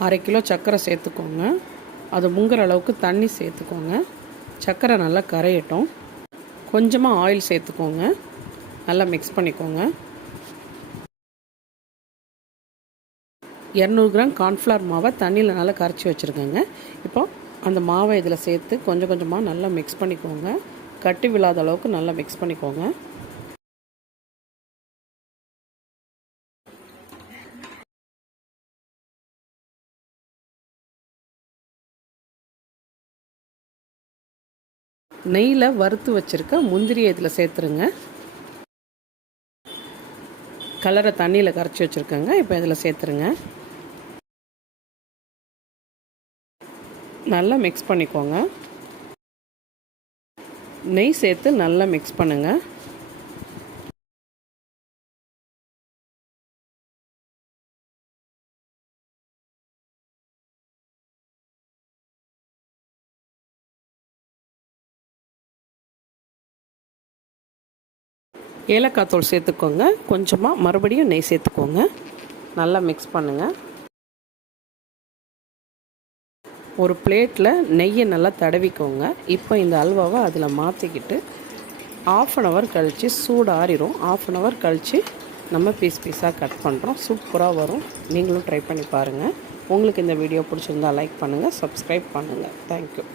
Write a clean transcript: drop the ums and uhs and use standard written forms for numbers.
1/2 kilo சர்க்கரை சேர்த்துக்கோங்க. அது முங்குற அளவுக்கு தண்ணி சேர்த்துக்கோங்க. சர்க்கரை நல்லா கரையட்டும். கொஞ்சமாக ஆயில் சேர்த்துக்கோங்க. நல்லா மிக்ஸ் பண்ணிக்கோங்க. 200 கிராம் கார்ன்ஃப்ளவர் மாவை தண்ணியில் நல்லா கரைச்சி வச்சுருக்கேங்க. இப்போ அந்த மாவை இதில் சேர்த்து கொஞ்சம் கொஞ்சமாக நல்லா மிக்ஸ் பண்ணிக்கோங்க. கட்டி விழாத அளவுக்கு நல்லா மிக்ஸ் பண்ணிக்கோங்க. நெய்யில் வறுத்து வச்சுருக்க முந்திரியை இதில் சேர்த்துருங்க. கலரை தண்ணியில் கரைச்சி வச்சுருக்கேங்க. இப்போ இதில் சேர்த்துருங்க. நல்லா மிக்ஸ் பண்ணிக்கோங்க. நெய் சேர்த்து நல்லா மிக்ஸ் பண்ணுங்கள். ஏலக்காய் தூள் சேர்த்துக்கோங்க. கொஞ்சமாக மறுபடியும் நெய் சேர்த்துக்கோங்க. நல்லா மிக்ஸ் பண்ணுங்கள். ஒரு பிளேட்டில் நெய்யை நல்லா தடவிக்கோங்க. இப்போ இந்த அல்வாவை அதில் மாற்றிக்கிட்டு 1/2 hour கழித்து சூடு ஆறிடும். 1/2 hour கழித்து நம்ம பீஸாக கட் பண்ணுறோம். சூப்பராக வரும். நீங்களும் ட்ரை பண்ணி பாருங்கள். உங்களுக்கு இந்த வீடியோ பிடிச்சிருந்தால் லைக் பண்ணுங்கள், சப்ஸ்கிரைப் பண்ணுங்கள். தேங்க்யூ.